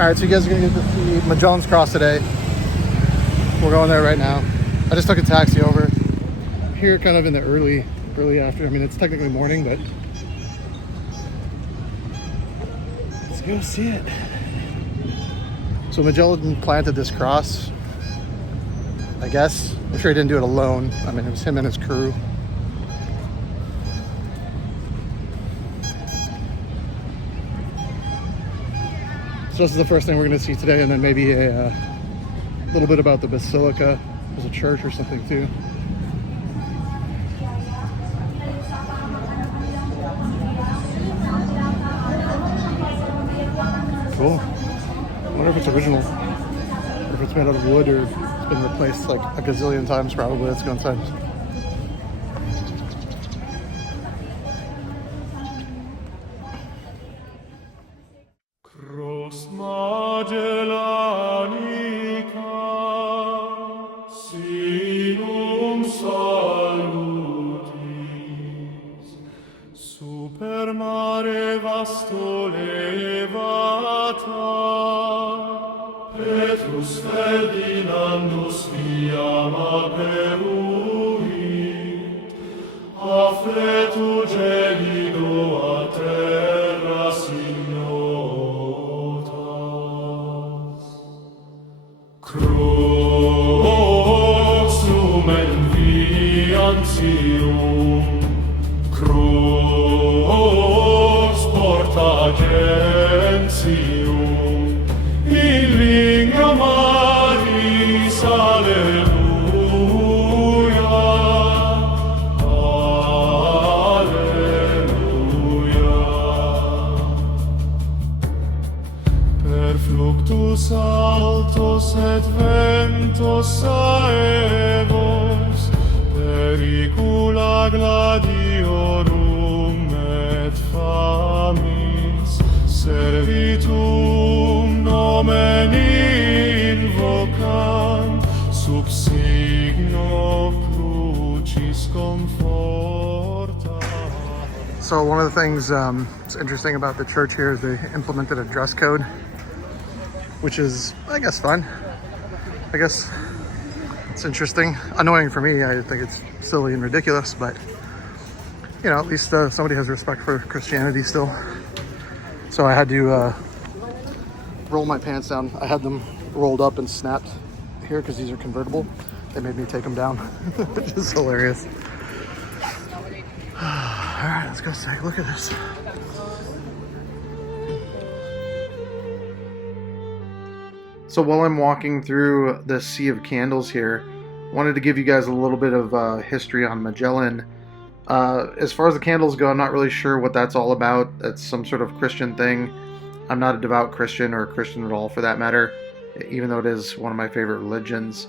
Alright, so you guys are going to get to see Magellan's Cross today. We're going there right now. I just took a taxi over. Here kind of in the early after. I mean, it's technically morning, but let's go see it. So Magellan planted this cross, I guess. I'm sure he didn't do it alone. I mean, it was him and his crew. So this is the first thing we're going to see today, and then maybe a little bit about the basilica. There's a church or something too. Cool. I wonder if it's original, or if it's made out of wood, or it's been replaced like a gazillion times probably. Let's go inside. Sinum salutis, super mare vasto levata, Petrus Ferdinandus viam aperuit, affletu gelido a terras ignotas. Crux lumen viantium, crux porta gentium, in lingua Maris, alleluia, alleluia. Per fluctus altos et ventos aevos, pericula gladiorum et famis, servitum nomen invocant, sub signo crucis conforta. So one of the things that's interesting about the church here is they implemented a dress code, which is, I guess, fun. I guess it's interesting. Annoying for me. I think it's silly and ridiculous, but you know, at least somebody has respect for Christianity still. So I had to roll my pants down. I had them rolled up and snapped here because these are convertible. They made me take them down, which is hilarious. All right, let's go take a look at this. So while I'm walking through the Sea of Candles here, I wanted to give you guys a little bit of history on Magellan. As far as the candles go, I'm not really sure what that's all about. That's some sort of Christian thing. I'm not a devout Christian, or a Christian at all for that matter, even though it is one of my favorite religions.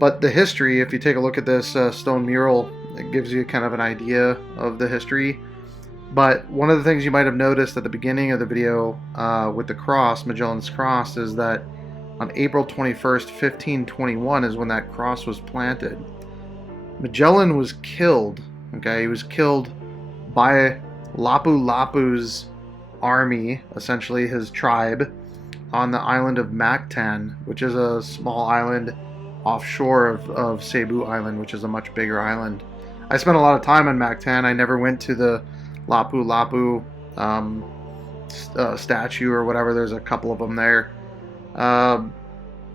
But the history, if you take a look at this stone mural, it gives you kind of an idea of the history. But one of the things you might have noticed at the beginning of the video with the cross, Magellan's cross, is that on April 21st, 1521 is when that cross was planted. Magellan was killed, okay? He was killed by Lapu-Lapu's army, essentially his tribe, on the island of Mactan, which is a small island offshore of Cebu Island, which is a much bigger island. I spent a lot of time on Mactan. I never went to the Lapu-Lapu statue or whatever. There's a couple of them there.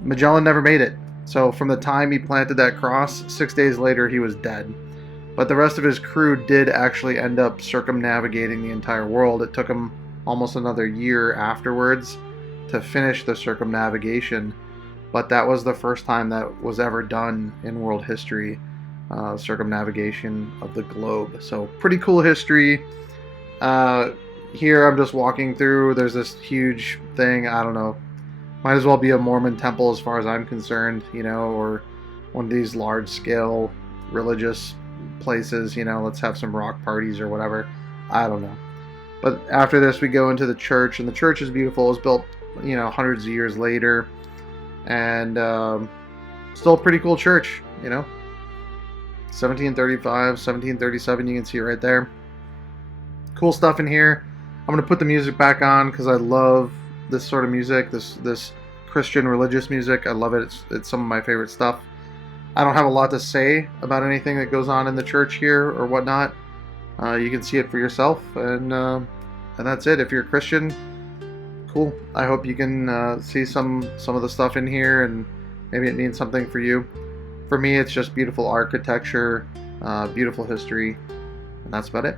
Magellan never made it. So from the time he planted that cross, 6 days later he was dead. But the rest of his crew did actually end up circumnavigating the entire world. It took him almost another year afterwards to finish the circumnavigation. But that was the first time that was ever done in world history, circumnavigation of the globe. So pretty cool history. Here I'm just walking through. There's this huge thing. I don't know. Might as well be a Mormon temple as far as I'm concerned, you know, or one of these large-scale religious places, you know, let's have some rock parties or whatever. I don't know. But after this, we go into the church, and the church is beautiful. It was built, you know, hundreds of years later, and still a pretty cool church, you know. 1735, 1737, you can see it right there. Cool stuff in here. I'm going to put the music back on because I love this sort of music, this Christian religious music. I love it. It's some of my favorite stuff. I don't have a lot to say about anything that goes on in the church here or whatnot. You can see it for yourself, and that's it. If you're a Christian, cool. I hope you can see some of the stuff in here, and maybe it means something for you. For me, it's just beautiful architecture, beautiful history, and that's about it.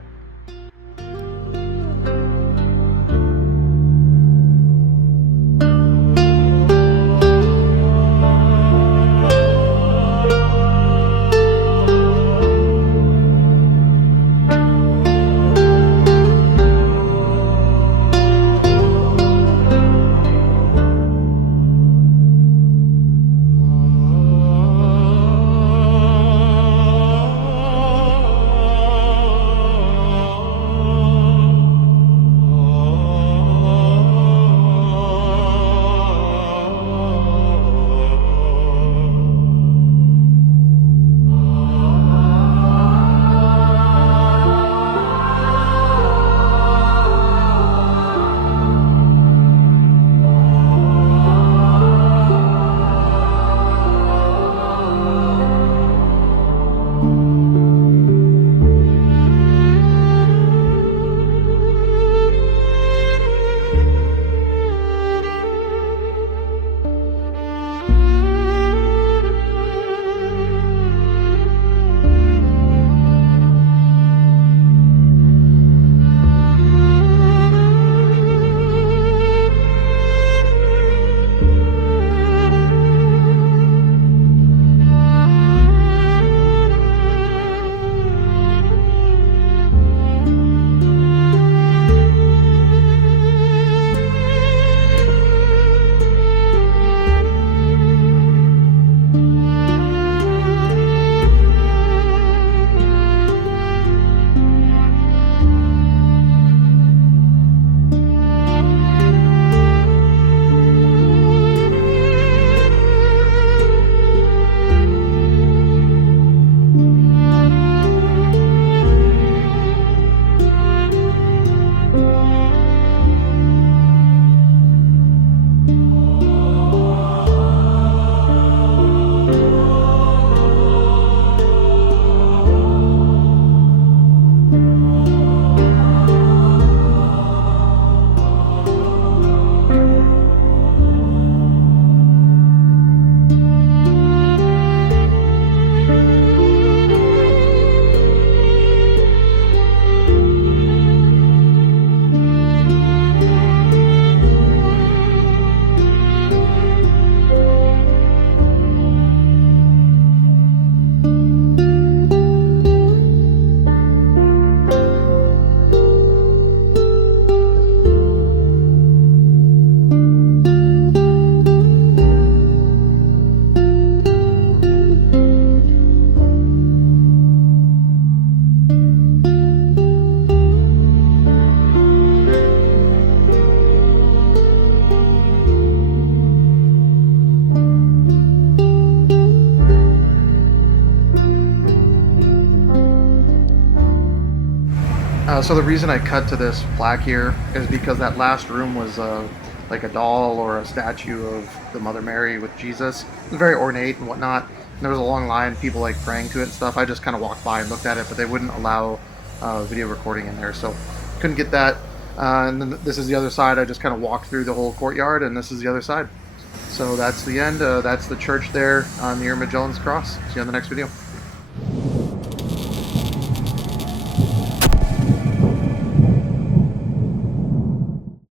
So the reason I cut to this plaque here is because that last room was like a doll or a statue of the Mother Mary with Jesus. It was very ornate and whatnot. And there was a long line, people like praying to it and stuff. I just kind of walked by and looked at it, but they wouldn't allow video recording in there, so couldn't get that. And then this is the other side. I just kind of walked through the whole courtyard, and this is the other side. So that's the end. That's the church there near Magellan's Cross. See you on the next video.